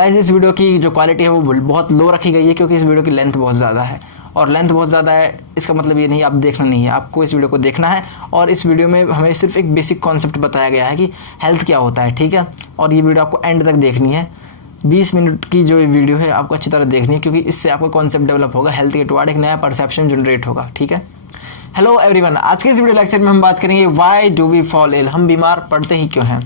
Guys इस video की जो क्वालिटी है वो बहुत लो रखी गई है क्योंकि इस वीडियो की लेंथ बहुत ज़्यादा है, और लेंथ बहुत ज़्यादा है इसका मतलब ये नहीं आप देखना नहीं है, आपको इस वीडियो को देखना है। और इस वीडियो में हमें सिर्फ एक बेसिक कॉन्सेप्ट बताया गया है कि हेल्थ क्या होता है, ठीक है। और ये वीडियो आपको एंड तक देखनी है, 20 मिनट की जो वीडियो है आपको अच्छी तरह देखनी है, क्योंकि इससे आपका कॉन्सेप्ट डेवलप होगा, हेल्थ के टुवर्ड एक नया परसेप्शन जनरेट होगा, ठीक है। हेलो एवरीवन, आज के इस वीडियो लेक्चर में हम बात करेंगे why do we fall ill, हम बीमार पड़ते ही क्यों हैं।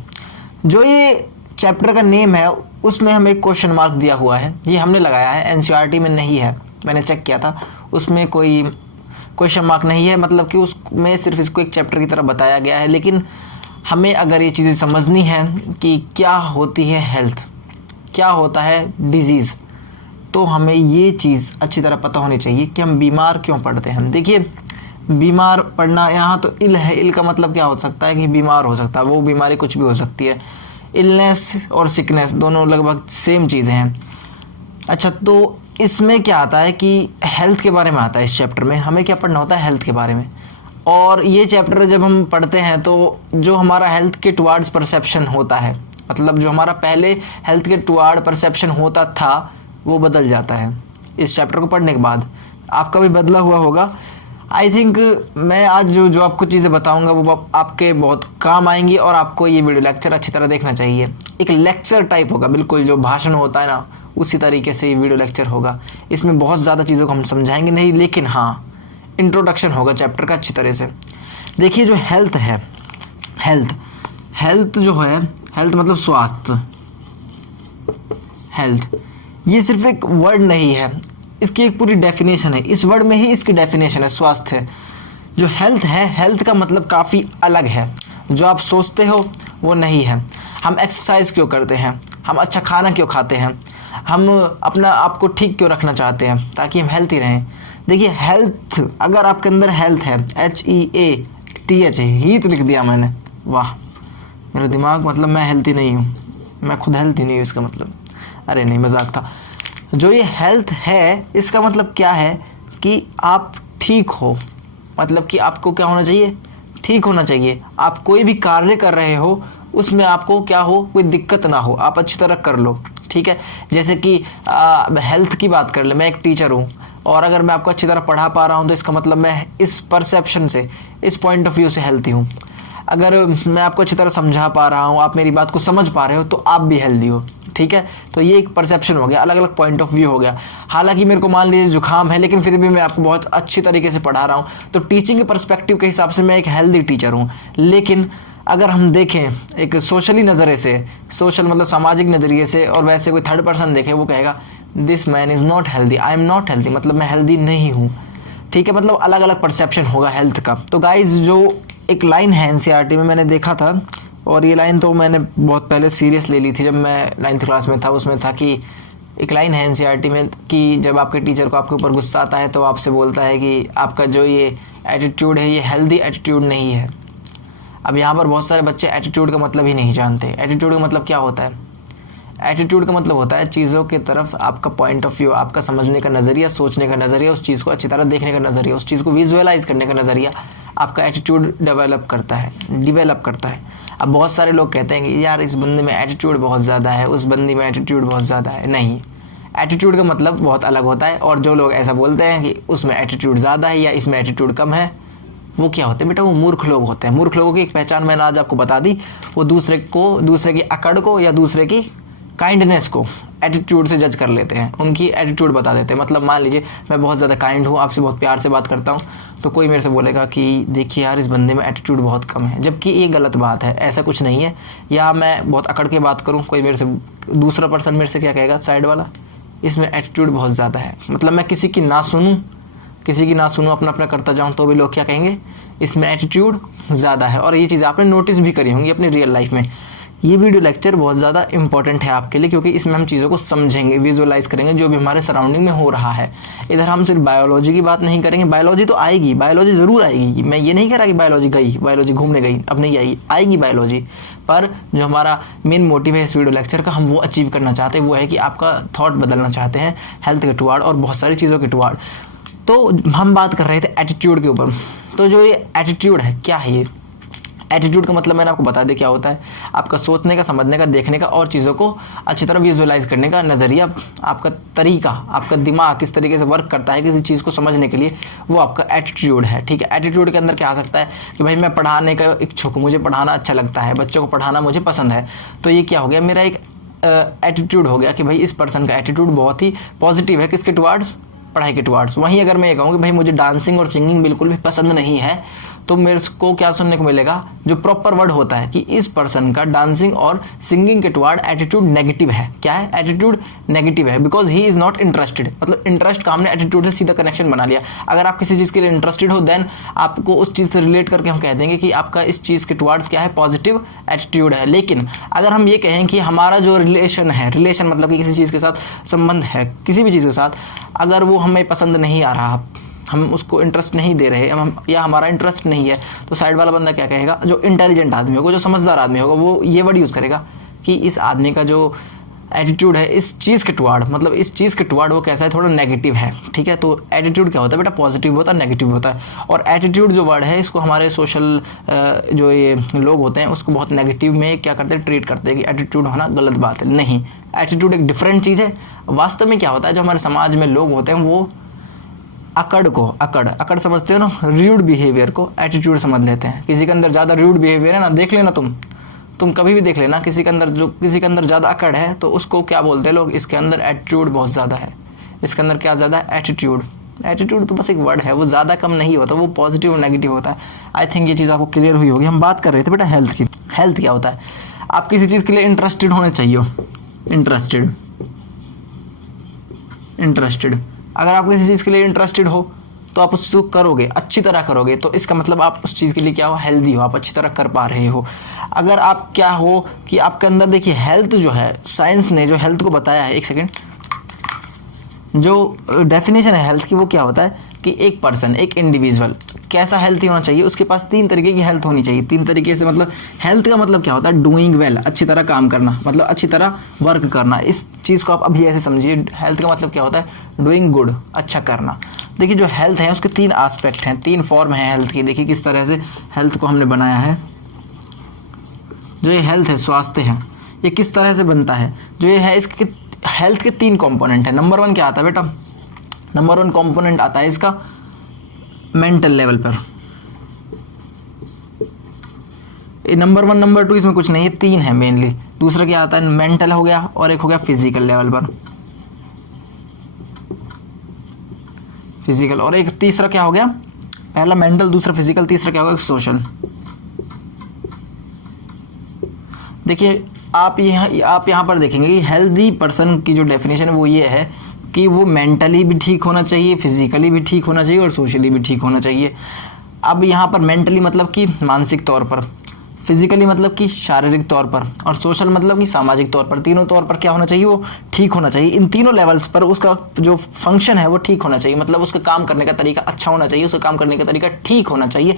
जो ये चैप्टर का नेम है उसमें हमें एक क्वेश्चन मार्क दिया हुआ है, ये हमने लगाया है, एनसीईआरटी में नहीं है, मैंने चेक किया था, उसमें कोई क्वेश्चन मार्क नहीं है, मतलब कि उसमें सिर्फ इसको एक चैप्टर की तरह बताया गया है। लेकिन हमें अगर ये चीज़ें समझनी है कि क्या होती है हेल्थ, क्या होता है डिजीज़, तो हमें ये चीज़ अच्छी तरह पता होनी चाहिए कि हम बीमार क्यों पड़ते हैं। देखिए बीमार पड़ना, यहाँ तो इल है, इल का मतलब क्या हो सकता है कि बीमार हो सकता है, वो बीमारी कुछ भी हो सकती है। इलनेस और सिकनेस दोनों लगभग सेम चीज़ें हैं। अच्छा, तो इसमें क्या आता है कि हेल्थ के बारे में आता है, इस चैप्टर में हमें क्या पढ़ना होता है, हेल्थ के बारे में। और ये चैप्टर जब हम पढ़ते हैं तो जो हमारा हेल्थ के टुवार्ड्स परसेप्शन होता है, मतलब जो हमारा पहले हेल्थ के टुवार्ड परसेप्शन होता था वो बदल जाता है इस चैप्टर को पढ़ने के बाद। आपका भी बदला हुआ होगा। आई थिंक मैं आज जो आपको चीज़ें बताऊंगा वो आपके बहुत काम आएंगी, और आपको ये वीडियो लेक्चर अच्छी तरह देखना चाहिए। एक लेक्चर टाइप होगा, बिल्कुल जो भाषण होता है ना उसी तरीके से ये वीडियो लेक्चर होगा। इसमें बहुत ज़्यादा चीज़ों को हम समझाएंगे नहीं, लेकिन हाँ इंट्रोडक्शन होगा चैप्टर का अच्छी तरह से। देखिए जो हेल्थ है, हेल्थ जो है, हेल्थ मतलब स्वास्थ्य, हेल्थ ये सिर्फ एक वर्ड नहीं है, इसकी एक पूरी डेफिनेशन है, इस वर्ड में ही इसकी डेफिनेशन है, स्वास्थ्य। जो हेल्थ है, हेल्थ का मतलब काफ़ी अलग है, जो आप सोचते हो वो नहीं है। हम एक्सरसाइज क्यों करते हैं, हम अच्छा खाना क्यों खाते हैं, हम अपना आप को ठीक क्यों रखना चाहते हैं ताकि हम हेल्थी रहें। देखिए हेल्थ, अगर आपके अंदर हेल्थ है, HEALTH, हीत लिख दिया मैंने, वाह मेरा दिमाग, मतलब मैं हेल्थी नहीं हूँ, मैं खुद हेल्थी नहीं हूँ इसका मतलब, अरे नहीं मजाक था। जो ये हेल्थ है इसका मतलब क्या है कि आप ठीक हो, मतलब कि आपको क्या होना चाहिए, ठीक होना चाहिए। आप कोई भी कार्य कर रहे हो उसमें आपको क्या हो, कोई दिक्कत ना हो, आप अच्छी तरह कर लो, ठीक है। जैसे कि हेल्थ की बात कर ले, मैं एक टीचर हूँ और अगर मैं आपको अच्छी तरह पढ़ा पा रहा हूँ तो इसका मतलब मैं इस परसेप्शन से, इस पॉइंट ऑफ व्यू से हेल्थी हूँ। अगर मैं आपको अच्छी तरह समझा पा रहा हूँ, आप मेरी बात को समझ पा रहे हो, तो आप भी हेल्दी हो, ठीक है। तो ये एक परसेप्शन हो गया, अलग अलग पॉइंट ऑफ व्यू हो गया। हालांकि मेरे को मान लीजिए जुकाम है, लेकिन फिर भी मैं आपको बहुत अच्छी तरीके से पढ़ा रहा हूँ, तो टीचिंग के पर्सपेक्टिव के हिसाब से मैं एक हेल्दी टीचर हूँ। लेकिन अगर हम देखें एक सोशली नज़रिए से, सोशल मतलब सामाजिक नज़रिए से, और वैसे कोई थर्ड पर्सन देखे, वो कहेगा this man is not healthy, I am not healthy, मतलब मैं हेल्दी नहीं हूँ, ठीक है। मतलब अलग अलग परसेप्शन होगा हेल्थ का। तो गाइज जो एक लाइन है एनसीईआरटी में मैंने देखा था, और ये लाइन तो मैंने बहुत पहले सीरियस ले ली थी जब मैं 9th क्लास में था। उसमें था कि एक लाइन है एनसीईआरटी में कि जब आपके टीचर को आपके ऊपर गुस्सा आता है तो आपसे बोलता है कि आपका जो ये एटीट्यूड है ये हेल्दी एटीट्यूड नहीं है। अब यहाँ पर बहुत सारे बच्चे एटीट्यूड का मतलब ही नहीं जानते। एटीट्यूड का मतलब क्या होता है, एटीट्यूड का मतलब होता है चीज़ों की तरफ आपका पॉइंट ऑफ व्यू, आपका समझने का नज़रिया, सोचने का नज़रिया, उस चीज़ को अच्छी तरह देखने का नज़रिया, उस चीज़ को विजुअलाइज करने का नज़रिया आपका एटीट्यूड डेवलप करता है। अब बहुत सारे लोग कहते हैं कि यार इस बंदे में एटीट्यूड बहुत ज़्यादा है, उस बंदी में एटीट्यूड बहुत ज़्यादा है। नहीं, एटीट्यूड का मतलब बहुत अलग होता है। और जो लोग ऐसा बोलते हैं कि उसमें एटीट्यूड ज़्यादा है या इसमें एटीट्यूड कम है, वो क्या होते हैं बेटा, वो मूर्ख लोग होते हैं। मूर्ख लोगों की एक पहचान मैंने आज आपको बता दी, वो दूसरे की अकड़ को या दूसरे की काइंडनेस को एटीट्यूड से जज कर लेते हैं, उनकी एटीट्यूड बता देते हैं। मतलब मान लीजिए मैं बहुत ज़्यादा काइंड हूँ, आपसे बहुत प्यार से बात करता हूँ, तो कोई मेरे से बोलेगा कि देखिए यार इस बंदे में एटीट्यूड बहुत कम है, जबकि ये गलत बात है, ऐसा कुछ नहीं है। या मैं बहुत अकड़ के बात करूँ, कोई मेरे से, दूसरा पर्सन मेरे से क्या कहेगा, साइड वाला, इसमें एटीट्यूड बहुत ज़्यादा है। मतलब मैं किसी की ना सुनूँ अपना अपना करता जाऊँ तो भी लोग क्या कहेंगे, इसमें एटीट्यूड ज़्यादा है। और ये चीज़ आपने नोटिस भी करी होंगी अपनी रियल लाइफ में। ये वीडियो लेक्चर बहुत ज़्यादा इंपॉर्टेंट है आपके लिए, क्योंकि इसमें हम चीज़ों को समझेंगे, विजुअलाइज करेंगे जो भी हमारे सराउंडिंग में हो रहा है। इधर हम सिर्फ बायोलॉजी की बात नहीं करेंगे, बायोलॉजी तो आएगी, बायोलॉजी ज़रूर आएगी, मैं ये नहीं कह रहा कि बायोलॉजी घूमने गई, अब नहीं आएगी बायोलॉजी। पर जो हमारा मेन मोटिव है इस वीडियो लेक्चर का, हम वो अचीव करना चाहते हैं, वो है कि आपका थॉट बदलना चाहते हैं हेल्थ के टुवार्ड और बहुत सारी चीज़ों के टुवार्ड। तो हम बात कर रहे थे एटीट्यूड के ऊपर। तो जो ये एटीट्यूड है क्या है, एटीट्यूड का मतलब मैंने आपको बता दिया क्या होता है, आपका सोचने का, समझने का, देखने का और चीज़ों को अच्छी तरह विजुअलाइज करने का नज़रिया, आपका तरीका, आपका दिमाग किस तरीके से वर्क करता है किसी चीज़ को समझने के लिए, वो आपका एटीट्यूड है। ठीक है, एटीट्यूड के अंदर क्या आ सकता है कि भाई मैं पढ़ाने का इच्छुक हूँ, मुझे पढ़ाना अच्छा लगता है, बच्चों को पढ़ाना मुझे पसंद है, तो ये क्या हो गया, मेरा एक एटीट्यूड हो गया कि भाई इस पर्सन का एटीट्यूड बहुत ही पॉजिटिव है, किसके टुवार्ड्स, पढ़ाई के टुवार्ड्स। वहीं अगर मैं ये कहूँ कि भाई मुझे डांसिंग और सिंगिंग बिल्कुल भी पसंद नहीं है, तो मेरे को क्या सुनने को मिलेगा, जो प्रॉपर वर्ड होता है कि इस पर्सन का डांसिंग और सिंगिंग के टुवार्ड एटीट्यूड नेगेटिव है। क्या है, एटीट्यूड नेगेटिव है, because he is not interested. मतलब इंटरेस्ट का हमने एटीट्यूड से सीधा कनेक्शन बना लिया। अगर आप किसी चीज़ के लिए इंटरेस्टेड हो, देन आपको उस चीज़ से रिलेट करके हम कह देंगे कि आपका इस चीज़ के टुवार्ड्स क्या है, पॉजिटिव एटीट्यूड है। लेकिन अगर हम ये कहें कि हमारा जो रिलेशन है, रिलेशन मतलब कि किसी चीज़ के साथ संबंध है, किसी भी चीज़ के साथ, अगर वो हमें पसंद नहीं आ रहा, हम उसको इंटरेस्ट नहीं दे रहे, हम या हमारा इंटरेस्ट नहीं है, तो साइड वाला बंदा क्या कहेगा, जो इंटेलिजेंट आदमी होगा, जो समझदार आदमी होगा, वो ये वर्ड यूज़ करेगा कि इस आदमी का जो एटीट्यूड है इस चीज़ के टुवार्ड, मतलब इस चीज़ के टुवार्ड वो कैसा है, थोड़ा नेगेटिव है। ठीक है, तो एटीट्यूड क्या होता है बेटा, पॉजिटिव होता है, नेगेटिव होता है। और एटीट्यूड जो वर्ड है, इसको हमारे सोशल जो ये लोग होते हैं उसको बहुत नेगेटिव में क्या करते हैं, ट्रीट करते हैं कि एटीट्यूड होना गलत बात है। नहीं, एटीट्यूड एक डिफरेंट चीज़ है। वास्तव में क्या होता है, जो हमारे समाज में लोग होते हैं वो अकड़ समझते हो ना, रूड बिहेवियर को एटीट्यूड समझ लेते हैं। किसी के अंदर ज़्यादा रूड बिहेवियर है ना, देख लेना तुम कभी भी देख लेना, किसी के अंदर ज़्यादा अकड़ है तो उसको क्या बोलते हैं लोग, इसके अंदर एटीट्यूड बहुत ज़्यादा है। इसके अंदर क्या ज़्यादा है, एटीट्यूड तो बस एक वर्ड है, वो ज़्यादा कम नहीं होता, वो पॉजिटिव और नेगेटिव होता है। आई थिंक ये चीज़ आपको क्लियर हुई होगी। हम बात कर रहे थे बेटा हेल्थ की। हेल्थ क्या होता है, आप किसी चीज़ के लिए इंटरेस्टेड होने चाहिए, इंटरेस्टेड। अगर आप किसी चीज़ के लिए इंटरेस्टेड हो तो आप उसको करोगे, अच्छी तरह करोगे, तो इसका मतलब आप उस चीज़ के लिए क्या हो, हेल्दी हो, आप अच्छी तरह कर पा रहे हो। अगर आप क्या हो कि आपके अंदर, देखिए हेल्थ जो है, साइंस ने जो हेल्थ को बताया है, एक सेकेंड, जो डेफिनेशन है हेल्थ की वो क्या होता है कि एक पर्सन, एक इंडिविजुअल कैसा हेल्थी होना चाहिए, उसके पास 3 तरीके की हेल्थ होनी चाहिए। 3 तरीके से मतलब हेल्थ का मतलब क्या होता है, डूइंग वेल, अच्छी तरह काम करना, मतलब अच्छी तरह वर्क करना। इस चीज़ को आप अभी ऐसे समझिए, हेल्थ का मतलब क्या होता है, डूइंग गुड, अच्छा करना। देखिए जो हेल्थ है उसके 3 एस्पेक्ट हैं, 3 फॉर्म हैं हेल्थ की। देखिए किस तरह से हेल्थ को हमने बनाया है। जो ये हेल्थ है, स्वास्थ्य है, ये किस तरह से बनता है, जो ये है, इसके हेल्थ के 3 कंपोनेंट हैं। नंबर 1 क्या आता है बेटा, नंबर 1 कंपोनेंट आता है इसका मेंटल लेवल पर। नंबर 1 नंबर 2 इसमें कुछ नहीं है, 3 है मेनली। दूसरा क्या आता है, मेंटल हो गया, और एक हो गया फिजिकल लेवल पर, फिजिकल, और एक तीसरा क्या हो गया, पहला मेंटल, दूसरा फिजिकल, तीसरा क्या होगा, सोशल। देखिए आप यहाँ पर देखेंगे कि हेल्दी पर्सन की जो डेफिनेशन है वो ये है कि वो मेंटली भी ठीक होना चाहिए, फिजिकली भी ठीक होना चाहिए और सोशली भी ठीक होना चाहिए। अब यहाँ पर मेंटली मतलब कि मानसिक तौर पर, फिजिकली मतलब कि शारीरिक तौर पर, और सोशल मतलब कि सामाजिक तौर पर, तीनों तौर पर क्या होना चाहिए, वो ठीक होना चाहिए। इन तीनों लेवल्स पर उसका जो फंक्शन है वो ठीक होना चाहिए, मतलब उसका काम करने का तरीका अच्छा होना चाहिए, उसका काम करने का तरीका ठीक होना चाहिए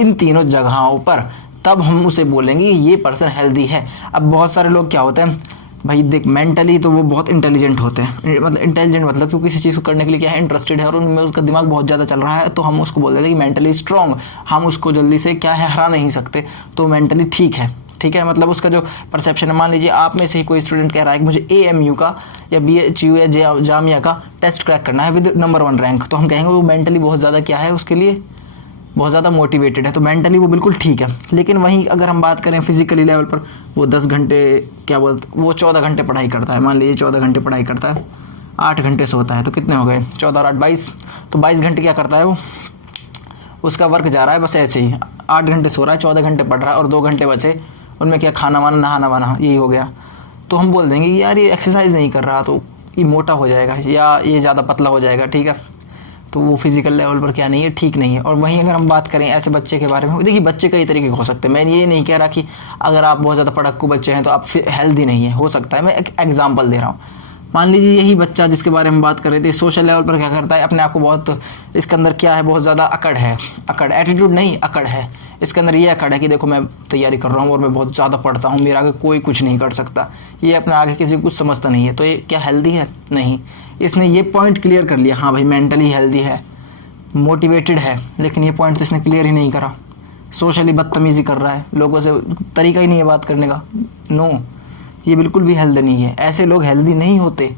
इन तीनों जगहों पर, तब हम उसे बोलेंगे ये पर्सन हेल्दी है। अब बहुत सारे लोग क्या होते हैं भाई, देख मेंटली तो वो बहुत इंटेलिजेंट होते हैं, मतलब इंटेलिजेंट मतलब क्योंकि किसी चीज़ को करने के लिए क्या है, इंटरेस्टेड है और उनमें उसका दिमाग बहुत ज़्यादा चल रहा है, तो हम उसको बोल देते हैं कि मेंटली स्ट्रॉन्ग, हम उसको जल्दी से क्या है, हरा नहीं सकते, तो मेंटली ठीक है। ठीक है, मतलब उसका जो परसेप्शन है, मान लीजिए आप में से ही कोई स्टूडेंट कह रहा है कि मुझे AMU का या BHU या जामिया का टेस्ट क्रैक करना है विद नंबर 1 रैंक, तो हम कहेंगे वो मेंटली बहुत ज़्यादा क्या है, उसके लिए बहुत ज़्यादा मोटिवेटेड है, तो मेंटली वो बिल्कुल ठीक है। लेकिन वहीं अगर हम बात करें फिजिकली लेवल पर, वो 10 घंटे क्या बोलते, वो 14 घंटे पढ़ाई करता है, मान लीजिए 14 घंटे पढ़ाई करता है, 8 घंटे सोता है, तो कितने हो गए, 14 और 8 22, तो 22 घंटे क्या करता है वो, उसका वर्क जा रहा है बस ऐसे ही, 8 घंटे सो रहा है, 14 घंटे पढ़ रहा है और 2 घंटे बचे, उनमें क्या खाना वाना, नहाना वाना, यही हो गया। तो हम बोल देंगे कि यार ये एक्सरसाइज नहीं कर रहा तो ये मोटा हो जाएगा या ये ज़्यादा पतला हो जाएगा। ठीक है, तो वो फिजिकल लेवल पर क्या नहीं है, ठीक नहीं है। और वहीं अगर हम बात करें ऐसे बच्चे के बारे में, देखिए बच्चे कई तरीके के हो सकते हैं, मैं ये नहीं कह रहा कि अगर आप बहुत ज़्यादा पढ़क्कू बच्चे हैं तो आप हेल्दी नहीं है, हो सकता है, मैं एक एग्जांपल दे रहा हूँ। मान लीजिए यही बच्चा जिसके बारे में बात कर रहे थे, सोशल लेवल पर क्या करता है, अपने आप को बहुत, इसके अंदर क्या है, बहुत ज़्यादा अकड़ है, अकड़, एटीट्यूड नहीं, अकड़ है। इसके अंदर ये अकड़ है कि देखो मैं तैयारी कर रहा हूँ और मैं बहुत ज़्यादा पढ़ता हूँ, मेरे आगे कोई कुछ नहीं कर सकता, ये अपने आगे किसी को कुछ समझता नहीं है, तो ये क्या हेल्दी है, नहीं। इसने ये पॉइंट क्लियर कर लिया, हाँ भाई मेंटली हेल्दी है, मोटिवेटेड है, लेकिन ये पॉइंट तो इसने क्लियर ही नहीं करा, सोशली बदतमीजी कर रहा है, लोगों से तरीका ही नहीं है बात करने का, नो, ये बिल्कुल भी हेल्दी नहीं है। ऐसे लोग हेल्दी नहीं होते।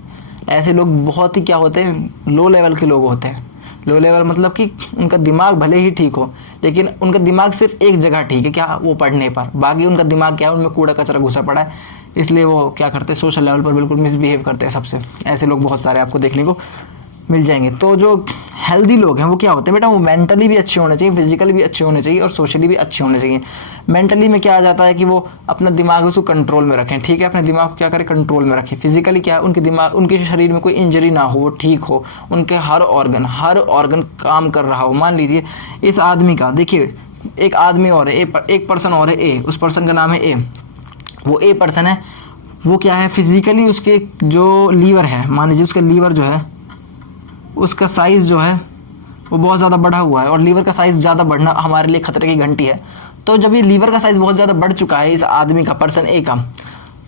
ऐसे लोग बहुत ही क्या होते हैं, लो लेवल के लोग होते हैं। लो लेवल मतलब कि उनका दिमाग भले ही ठीक हो, लेकिन उनका दिमाग सिर्फ एक जगह ठीक है, क्या, वो पढ़ने पर। बाकी उनका दिमाग क्या है, उनमें कूड़ा कचरा घुसा पड़ा है, इसलिए वो क्या करते हैं, सोशल लेवल पर बिल्कुल मिसबिहेव करते हैं सबसे। ऐसे लोग बहुत सारे आपको देखने को मिल जाएंगे। तो जो हेल्दी लोग हैं वो क्या होते हैं बेटा, वो मेंटली भी अच्छे होने चाहिए, फिजिकली भी अच्छे होने चाहिए और सोशली भी अच्छे होने चाहिए। मेंटली में क्या आ जाता है कि वो अपना दिमाग उसको कंट्रोल में रखें, ठीक है, अपने दिमाग को क्या करें, कंट्रोल में रखें। फिजिकली क्या है, उनके दिमाग, उनके शरीर में कोई इंजरी ना हो, वो ठीक हो, उनके हर ऑर्गन काम कर रहा हो। मान लीजिए इस आदमी का, देखिए एक आदमी और है, एक पर्सन और है ए, उस पर्सन का नाम है ए, वो ए पर्सन है, वो क्या है, फिजिकली उसके जो लीवर है, मान लीजिए उसका लीवर जो है, उसका साइज़ जो है वो बहुत ज़्यादा बढ़ा हुआ है, और लीवर का साइज़ ज़्यादा बढ़ना हमारे लिए खतरे की घंटी है। तो जब ये लीवर का साइज़ बहुत ज़्यादा बढ़ चुका है इस आदमी का, पर्सन ए का,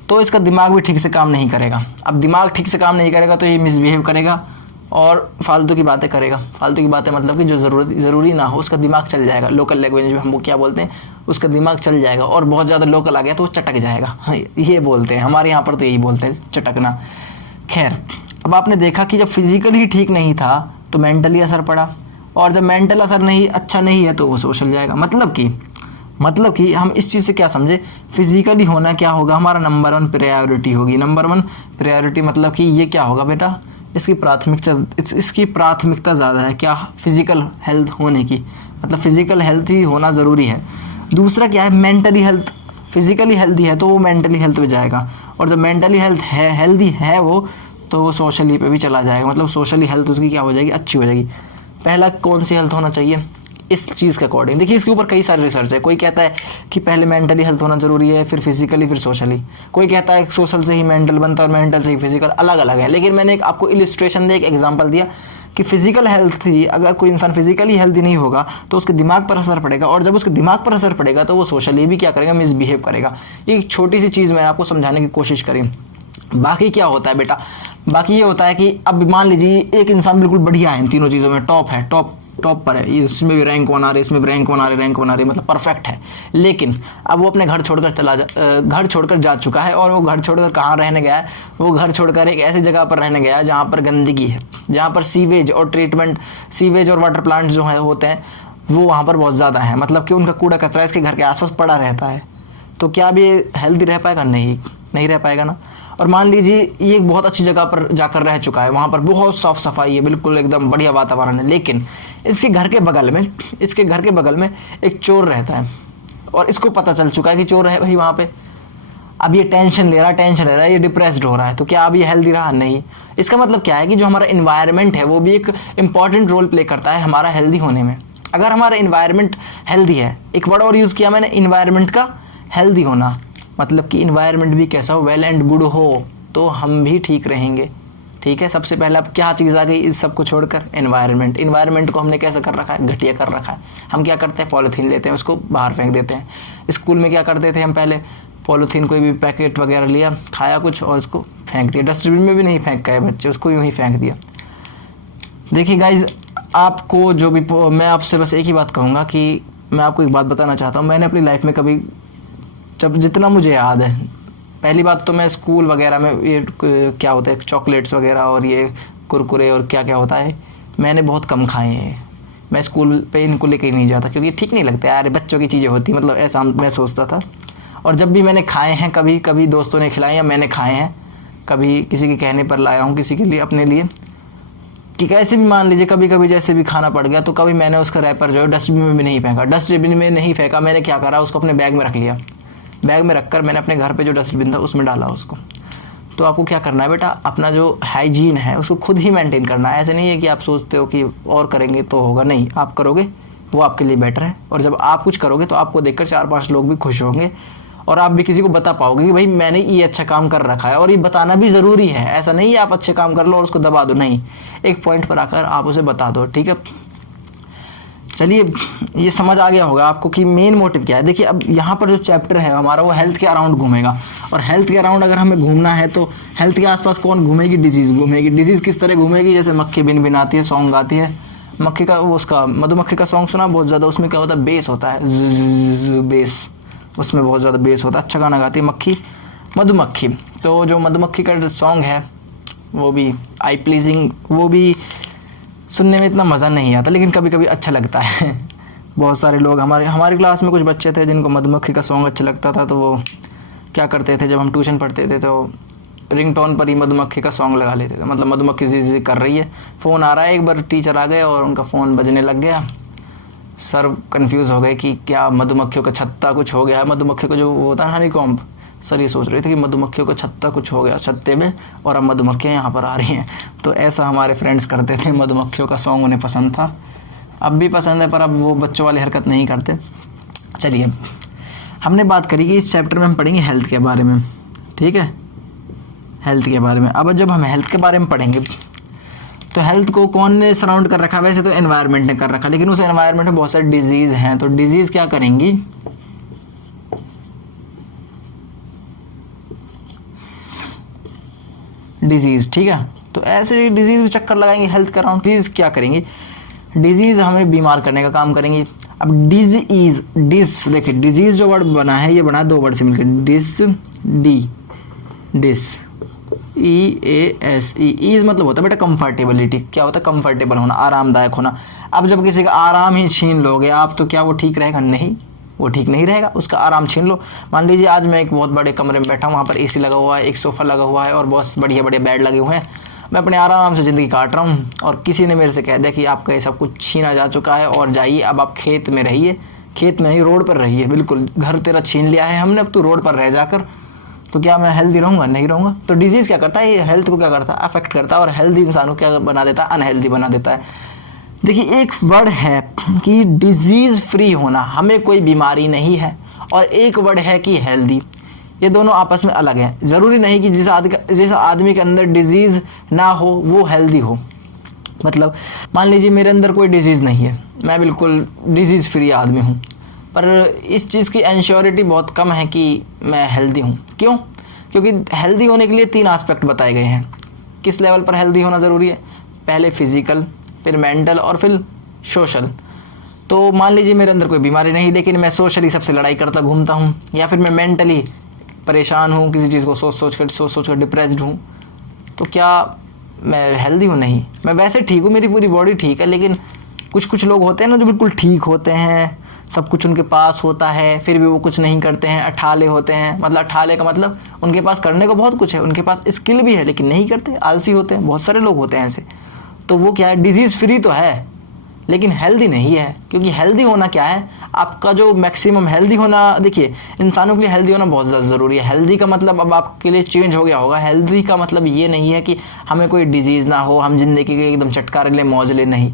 तो इसका दिमाग भी ठीक से काम नहीं करेगा। अब दिमाग ठीक से काम नहीं करेगा तो ये मिसबिहेव करेगा और फालतू की बातें करेगा। फालतू की बातें मतलब कि जो ज़रूरी ना हो, उसका दिमाग चल जाएगा। लोकल लैंग्वेज में हम वो क्या बोलते हैं, उसका दिमाग चल जाएगा। और बहुत ज़्यादा लोकल आ गया तो वो चटक जाएगा, ये बोलते हैं, हमारे यहाँ पर तो यही बोलते हैं, चटकना। खैर, अब आपने देखा कि जब फिजिकली ठीक नहीं था तो मेंटली असर पड़ा, और जब मेंटल असर नहीं, अच्छा नहीं है, तो वो सोशल जाएगा। मतलब कि हम इस चीज़ से क्या समझे, फिजिकली होना क्या होगा, हमारा नंबर 1 प्रायोरिटी होगी। नंबर 1 प्रायोरिटी मतलब कि ये क्या होगा बेटा, इसकी प्राथमिकता ज़्यादा है, क्या, फिजिकल हेल्थ होने की, मतलब फिजिकल हेल्थ ही होना ज़रूरी है। दूसरा क्या है, मेंटली हेल्थ। फिजिकली हेल्दी है तो वो मेंटली हेल्थ पे जाएगा, और जब मेंटली हेल्थ है, हेल्दी है वो, तो वो सोशली पे भी चला जाएगा। मतलब सोशली हेल्थ उसकी क्या हो जाएगी, अच्छी हो जाएगी। पहला कौन सी हेल्थ होना चाहिए इस चीज़ के अकॉर्डिंग, देखिए इसके ऊपर कई सारे रिसर्च है। कोई कहता है कि पहले मेंटली हेल्थ होना जरूरी है, फिर फिजिकली, फिर सोशली। कोई कहता है सोशल से ही मेंटल बनता है और मेंटल से ही फिजिकल, अलग अलग है। लेकिन मैंने आपको इलिस्ट्रेशन दे, एक एग्जाम्पल दिया कि फिजिकल हेल्थ ही, अगर कोई इंसान फिजिकली हेल्दी नहीं होगा तो उसके दिमाग पर असर पड़ेगा, और जब उसके दिमाग पर असर पड़ेगा तो वो सोशली भी क्या करेगा, मिसबिहेव करेगा। ये एक छोटी सी चीज़ मैंने आपको समझाने की कोशिश करी। बाकी क्या होता है बेटा, बाकी ये होता है कि अब मान लीजिए एक इंसान बिल्कुल बढ़िया है, इन तीनों चीज़ों में टॉप है, टॉप पर है, इसमें भी रैंक 1 आ रही है, इसमें भी रैंक 1 आ रही है, मतलब परफेक्ट है। लेकिन अब वो अपने घर छोड़कर जा चुका है, और वो घर छोड़कर कहाँ रहने गया है, वो घर छोड़कर एक ऐसी जगह पर रहने गया है जहाँ पर गंदगी है, जहाँ पर सीवेज और वाटर प्लांट्स जो है होते हैं वो वहाँ पर बहुत ज़्यादा है। मतलब कि उनका कूड़ा कचरा इसके घर के आसपास पड़ा रहता है। तो क्या अब ये हेल्दी रह पाएगा, नहीं रह पाएगा ना। और मान लीजिए ये एक बहुत अच्छी जगह पर जाकर रह चुका है, वहाँ पर बहुत साफ सफाई है, बिल्कुल एकदम बढ़िया वातावरण है, लेकिन इसके घर के बगल में एक चोर रहता है, और इसको पता चल चुका है कि चोर है भाई वहाँ पे। अब ये टेंशन ले रहा है, ये डिप्रेस्ड हो रहा है। तो क्या अब ये हेल्दी रहा, नहीं। इसका मतलब क्या है कि जो हमारा इन्वायरमेंट है वो भी एक इंपॉर्टेंट रोल प्ले करता है हमारा हेल्दी होने में। अगर हमारा इन्वायरमेंट हेल्दी है, एक वर्ड और यूज़ किया मैंने, इन्वायरमेंट का हेल्दी होना, मतलब कि इन्वायरमेंट भी कैसा हो, वेल एंड गुड हो, तो हम भी ठीक रहेंगे। ठीक है, सबसे पहले अब क्या चीज़ आ गई इस सब को छोड़कर, इन्वायरमेंट को हमने कैसा कर रखा है, घटिया कर रखा है। हम क्या करते हैं, पॉलीथीन लेते हैं, उसको बाहर फेंक देते हैं। स्कूल में क्या करते थे हम पहले, पॉलीथीन कोई भी पैकेट वगैरह लिया, खाया कुछ और उसको फेंक दिया, डस्टबिन में भी नहीं फेंक गए बच्चे, उसको यूँ ही फेंक दिया। देखिए गाइज, आपको जो भी, मैं आपसे बस एक ही बात कहूँगा कि मैं आपको एक बात बताना चाहता हूँ। मैंने अपनी लाइफ में कभी, जब जितना मुझे याद है, पहली बात तो मैं स्कूल वगैरह में ये क्या होता है, चॉकलेट्स वगैरह और ये कुरकुरे और क्या क्या होता है, मैंने बहुत कम खाए हैं। मैं स्कूल पे इनको लेके नहीं जाता क्योंकि ठीक नहीं लगता यार, बच्चों की चीज़ें होती, मतलब ऐसा मैं सोचता था। और जब भी मैंने खाए हैं, कभी कभी दोस्तों ने खिलाए या मैंने खाए हैं, कभी किसी के कहने पर लाया हूँ किसी के लिए, अपने लिए, कि कैसे भी मान लीजिए कभी कभी जैसे भी खाना पड़ गया, तो कभी मैंने उसका रैपर जो है डस्टबिन में भी नहीं फेंका। डस्टबिन में नहीं फेंका, मैंने क्या करा, उसको अपने बैग में रख लिया। बैग में रखकर मैंने अपने घर पे जो डस्टबिन था उसमें डाला उसको। तो आपको क्या करना है बेटा, अपना जो हाइजीन है उसको खुद ही मेंटेन करना है। ऐसे नहीं है कि आप सोचते हो कि और करेंगे तो होगा, नहीं, आप करोगे वो आपके लिए बेटर है। और जब आप कुछ करोगे तो आपको देखकर 4-5 लोग भी खुश होंगे, और आप भी किसी को बता पाओगे कि भाई मैंने ये अच्छा काम कर रखा है। और ये बताना भी ज़रूरी है, ऐसा नहीं है आप अच्छे काम कर लो और उसको दबा दो, नहीं, एक पॉइंट पर आकर आप उसे बता दो। ठीक है, चलिए, ये समझ आ गया होगा आपको कि मेन मोटिव क्या है। देखिए, अब यहाँ पर जो चैप्टर है हमारा वो हेल्थ के अराउंड घूमेगा, और हेल्थ के अराउंड अगर हमें घूमना है तो हेल्थ के आसपास कौन घूमेगी, डिजीज़ घूमेगी। डिजीज़ किस तरह घूमेगी, जैसे मक्खी बिन बिन आती है, सॉन्ग गाती है, मक्खी का वो उसका मधुमक्खी का सॉन्ग सुना बहुत ज़्यादा, उसमें क्या होता है बेस होता है, बेस, उसमें बहुत ज़्यादा बेस होता है, अच्छा गाना गाती है मक्खी मधुमक्खी। तो जो मधुमक्खी का सॉन्ग है वो भी आई प्लीजिंग, वो भी सुनने में इतना मज़ा नहीं आता लेकिन कभी कभी अच्छा लगता है। बहुत सारे लोग हमारी क्लास में कुछ बच्चे थे जिनको मधुमक्खी का सॉन्ग अच्छा लगता था, तो वो क्या करते थे जब हम ट्यूशन पढ़ते थे तो रिंगटोन पर ही मधुमक्खी का सॉन्ग लगा लेते थे, मतलब मधुमक्खी जी कर रही है, फ़ोन आ रहा है, एक बार टीचर आ गए और उनका फ़ोन बजने लग गया, सर कंफ्यूज हो गए कि क्या मधुमक्खियों का छत्ता कुछ हो गया है, मधुमक्खी को जो होता है हनीकॉम्ब, सर ये सोच रहे थे कि मधुमक्खियों का छत्ता कुछ हो गया छत्ते में और अब मधुमक्खियाँ यहाँ पर आ रही हैं। तो ऐसा हमारे फ्रेंड्स करते थे, मधुमक्खियों का सॉन्ग उन्हें पसंद था, अब भी पसंद है पर अब वो बच्चों वाली हरकत नहीं करते। चलिए हमने बात करी कि इस चैप्टर में हम पढ़ेंगे हेल्थ के बारे में, ठीक है, हेल्थ के बारे में। अब जब हम हेल्थ के बारे में पढ़ेंगे तो हेल्थ को कौन ने सराउंड कर रखा है, वैसे तो एनवायरनमेंट ने कर रखा, लेकिन उस एनवायरनमेंट में बहुत सारे डिजीज़ हैं, तो डिजीज़ क्या करेंगी, डिजीज़, ठीक है, तो ऐसे डिजीज़ में चक्कर लगाएंगे हेल्थ का राउंड। डिजीज़ क्या करेंगी, डिजीज़ हमें बीमार करने का काम करेंगी। अब डिजीज़, डिस, देखिए डिजीज़ जो वर्ड बना है ये बना 2 वर्ड से मिलकर, डिस, डिस, EAS, ईज मतलब होता है बेटा कंफर्टेबिलिटी, क्या होता है कंफर्टेबल होना, आरामदायक होना। अब जब किसी का आराम ही छीन लोगे आप तो क्या वो ठीक रहेगा, नहीं, वो ठीक नहीं रहेगा, उसका आराम छीन लो। मान लीजिए आज मैं एक बहुत बड़े कमरे में बैठा हूँ, वहाँ पर AC लगा हुआ है, एक सोफ़ा लगा हुआ है और बहुत बढ़िया बढ़िया बेड लगे हुए हैं, मैं अपने आराम से ज़िंदगी काट रहा हूँ और किसी ने मेरे से कह दिया कि आपका ये सब कुछ छीना जा चुका है और जाइए अब आप खेत में रहिए, खेत में नहीं रोड पर रहिए, बिल्कुल घर तेरा छीन लिया है हमने, अब तू रोड पर रह जाकर, तो क्या मैं हेल्दी रहूँगा, नहीं रहूँगा। तो डिजीज़ क्या करता है, ये हेल्थ को क्या करता है, अफेक्ट करता है और हेल्दी इंसान को क्या बना देता है, अनहेल्दी बना देता है। देखिए एक वर्ड है कि डिजीज़ फ्री होना, हमें कोई बीमारी नहीं है, और एक वर्ड है कि हेल्दी, ये दोनों आपस में अलग हैं। ज़रूरी नहीं कि जिस आदमी के अंदर डिजीज़ ना हो वो हेल्दी हो, मतलब मान लीजिए मेरे अंदर कोई डिजीज़ नहीं है, मैं बिल्कुल डिजीज़ फ्री आदमी हूँ, पर इस चीज़ की एंश्योरिटी बहुत कम है कि मैं हेल्दी हूँ। क्यों? क्योंकि हेल्दी होने के लिए 3 एस्पेक्ट बताए गए हैं। किस लेवल पर हेल्दी होना ज़रूरी है, पहले फिजिकल, फिर मेंटल और फिर सोशल। तो मान लीजिए मेरे अंदर कोई बीमारी नहीं लेकिन मैं सोशली सबसे लड़ाई करता घूमता हूँ, या फिर मैं मेंटली परेशान हूँ, किसी चीज़ को सोच सोच कर डिप्रेस्ड हूँ, तो क्या मैं हेल्दी हूँ? नहीं, मैं वैसे ठीक हूँ, मेरी पूरी बॉडी ठीक है, लेकिन कुछ लोग होते हैं ना जो बिल्कुल ठीक होते हैं, सब कुछ उनके पास होता है, फिर भी वो कुछ नहीं करते हैं, अठाले होते हैं। मतलब अठाले का मतलब उनके पास करने को बहुत कुछ है, उनके पास स्किल भी है लेकिन नहीं करते, आलसी होते हैं, बहुत सारे लोग होते हैं ऐसे। तो वो क्या है, डिजीज़ फ्री तो है लेकिन हेल्दी नहीं है। क्योंकि हेल्दी होना क्या है, आपका जो मैक्सिमम हेल्दी होना, देखिए इंसानों के लिए हेल्दी होना बहुत ज़्यादा ज़रूरी है। हेल्दी का मतलब अब आपके लिए चेंज हो गया होगा, हेल्दी का मतलब ये नहीं है कि हमें कोई डिजीज़ ना हो, हम जिंदगी के एकदम चटकारे ले मौज ले, नहीं।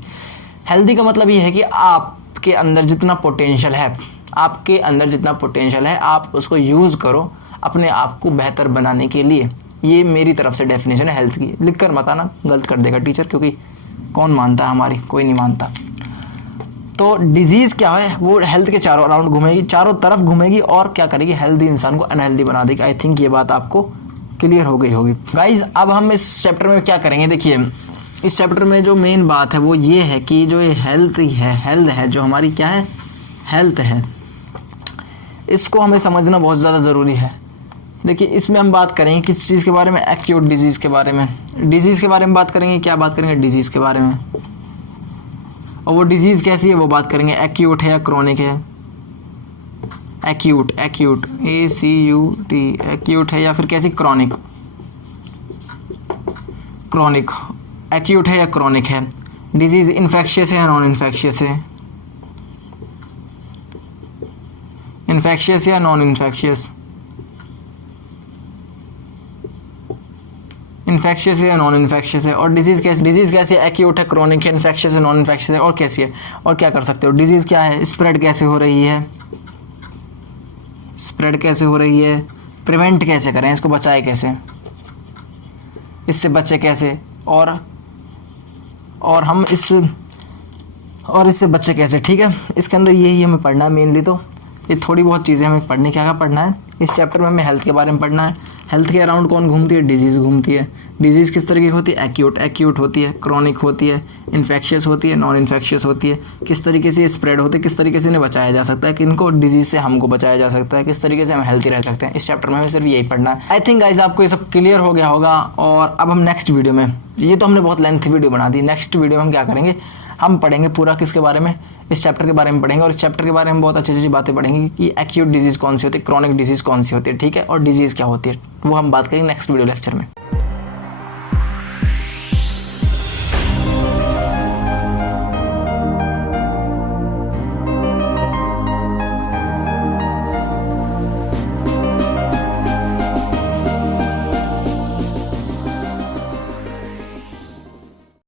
हेल्दी का मतलब ये है कि आपके अंदर जितना पोटेंशियल है, आपके अंदर जितना पोटेंशियल है आप उसको यूज़ करो अपने आप को बेहतर बनाने के लिए। ये मेरी तरफ से डेफिनेशन है हेल्थ की। लिख कर मत आना, गलत कर देगा टीचर, क्योंकि कौन मानता है, हमारी कोई नहीं मानता। तो डिजीज़ क्या है, वो हेल्थ के चारों राउंड घूमेगी, चारों तरफ घूमेगी और क्या करेगी, हेल्दी इंसान को अनहेल्दी बना देगी। आई थिंक ये बात आपको क्लियर हो गई होगी गाइज। अब हम इस चैप्टर में क्या करेंगे, देखिए इस चैप्टर में जो मेन बात है वो ये है कि जो ये हेल्थ है जो हमारी क्या है, हेल्थ है, इसको हमें समझना बहुत ज़्यादा ज़रूरी है। देखिए इसमें हम बात करेंगे किस चीज़ के बारे में, एक्यूट डिजीज़ के बारे में, डिजीज़ के बारे में बात करेंगे। क्या बात करेंगे, डिजीज़ के बारे में, और वो डिजीज़ कैसी है वो बात करेंगे, एक्यूट है या क्रोनिक है। एक्यूट ACUT एक्यूट है या फिर कैसी, क्रोनिक एक्यूट है या क्रोनिक है। डिजीज़ इन्फेक्शियस है या नॉन इन्फेक्शियस है, इन्फेक्शियस या नॉन इन्फेक्शियस, इन्फेक्शियस है या नॉन इन्फेक्शियस है। और डिजीज़ कैसी है, एक्यूट है, क्रोनिक है, इन्फेक्शियस है, नॉन इन्फेक्शियस है, और कैसी है, और क्या कर सकते हो। डिजीज़ क्या है, स्प्रेड कैसे हो रही है, प्रिवेंट कैसे करें, इसको बचाए कैसे, इससे बचे कैसे, और इससे बच्चे कैसे, ठीक है। इसके अंदर यही हमें पढ़ना है मेनली। तो ये थोड़ी बहुत चीज़ें हमें पढ़नी, क्या क्या पढ़ना है इस चैप्टर में, हमें हेल्थ के बारे में पढ़ना है। हेल्थ के अराउंड कौन घूमती है, डिजीज़ घूमती है। डिजीज़ किस तरीके की होती है, एक्यूट होती है, क्रॉनिक होती है, इन्फेक्शियस होती है, नॉन इन्फेक्शियस होती है, किस तरीके से स्प्रेड होती है, किस तरीके से इन्हें बचाया जा सकता है, किनको डिजीज़ से हमको बचाया जा सकता है, किस तरीके से हम हेल्थी रह सकते हैं। इस चैप्टर में हमें सिर्फ यही पढ़ना है। आई थिंक गाइस आपको ये सब क्लियर हो गया होगा। और अब हम नेक्स्ट वीडियो में, ये तो हमने बहुत लेंथी वीडियो बना दी, नेक्स्ट वीडियो में हम क्या करेंगे, हम पढ़ेंगे पूरा किसके बारे में, इस चैप्टर के बारे में पढ़ेंगे। और इस चैप्टर के बारे में बहुत अच्छी अच्छी बातें पढ़ेंगे कि एक्यूट डिजीज़ कौन सी होती है, क्रॉनिक डिजीज़ कौन सी होती है, ठीक है, और डिजीज़ क्या होती है, वो हम बात करेंगे नेक्स्ट वीडियो लेक्चर में।